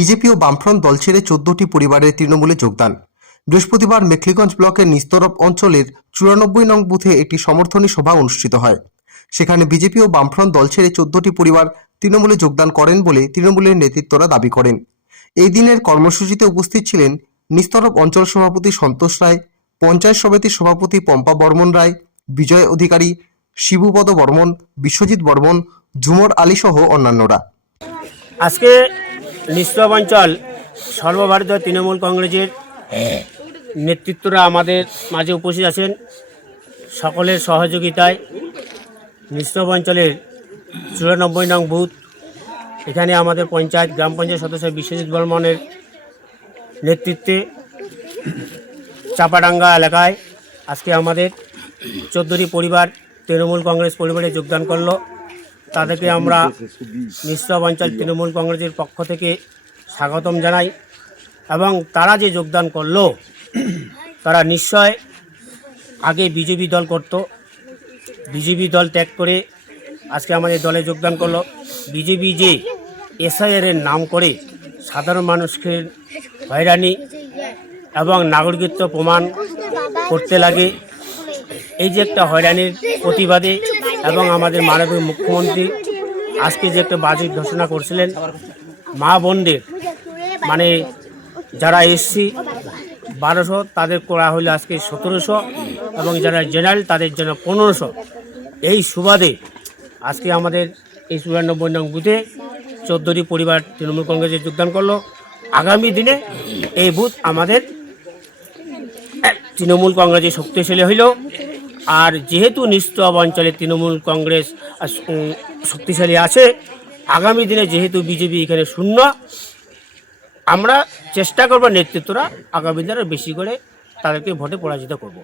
BJP ও বামফ্রন্ট দল ছেড়ে 14টি পরিবারের তৃণমূলে যোগদান। বৃহস্পতিবার মেখলিগঞ্জ ব্লকের নিস্তরব অঞ্চলের 94 নং বুথে একটি সমর্থনী সভা অনুষ্ঠিত হয়। সেখানে বিজেপি ও বামফ্রন্ট দল ছেড়ে 14টি পরিবার তৃণমূলে যোগদান করেন বলে তৃণমূলের নেতৃত্বরা দাবি করেন। এই দিনের কর্মসূচিতে উপস্থিত ছিলেন নিস্তরব অঞ্চল সভাপতি সন্তোষ রায়, পঞ্চায়েত সমিতির সভাপতি পম্পা বর্মন রায়, বিজয় অধিকারী, শিবুপদ বর্মন, বিশ্বজিৎ বর্মন, ঝুমর আলী সহ অন্যান্যরা। আজকে নিস্তরব অঞ্চল সর্বভারতীয় তৃণমূল কংগ্রেসের নেতৃত্বরা আমাদের মাঝে উপস্থিত আছেন। সকলের সহযোগিতায় নিস্তরব অঞ্চলের 94 নং বুথ, এখানে আমাদের গ্রাম পঞ্চায়েত সদস্য বিশ্বজিৎ বর্মনের নেতৃত্বে চাপাডাঙ্গা এলাকায় আজকে আমাদের 14টি পরিবার তৃণমূল কংগ্রেস পরিবারে যোগদান করলো। তাদেরকে আমরা নিস্তরব অঞ্চল তৃণমূল কংগ্রেসের পক্ষ থেকে স্বাগতম জানাই এবং তারা যে যোগদান করলো তারা নিশ্চয় আগে বিজেপি দল করত, বিজেপি দল ত্যাগ করে আজকে আমাদের দলে যোগদান করলো। বিজেপি যে এসআইআর এর নাম করে সাধারণ মানুষকে হয়রানি এবং নাগরিকত্ব প্রমাণ করতে লাগে, এই যে একটা হয়রানির প্রতিবাদে এবং আমাদের মাননীয় মুখ্যমন্ত্রী আজকে যে একটা বাজেট ঘোষণা করছিলেন, মা বোনদের মানে যারা এসসি 1200 তাদের করা হলো আজকে 1700 এবং যারা জেনারেল তাদের জন্য 1500। এই সুবাদে আজকে আমাদের এই 94 নং বুথে 14টি পরিবার তৃণমূল কংগ্রেসে যোগদান করলো। আগামী দিনে এই বুথ আমাদের তৃণমূল কংগ্রেসে শক্তিশালী হইল। আর যেহেতু নিস্তরব অঞ্চলে তৃণমূল কংগ্রেস শক্তিশালী আছে, আগামী দিনে যেহেতু বিজেপি এখানে শূন্য, আমরা চেষ্টা করব নেতৃত্বরা আগামী দিনে বেশি করে তাদেরকে ভোটে পরাজিত করব।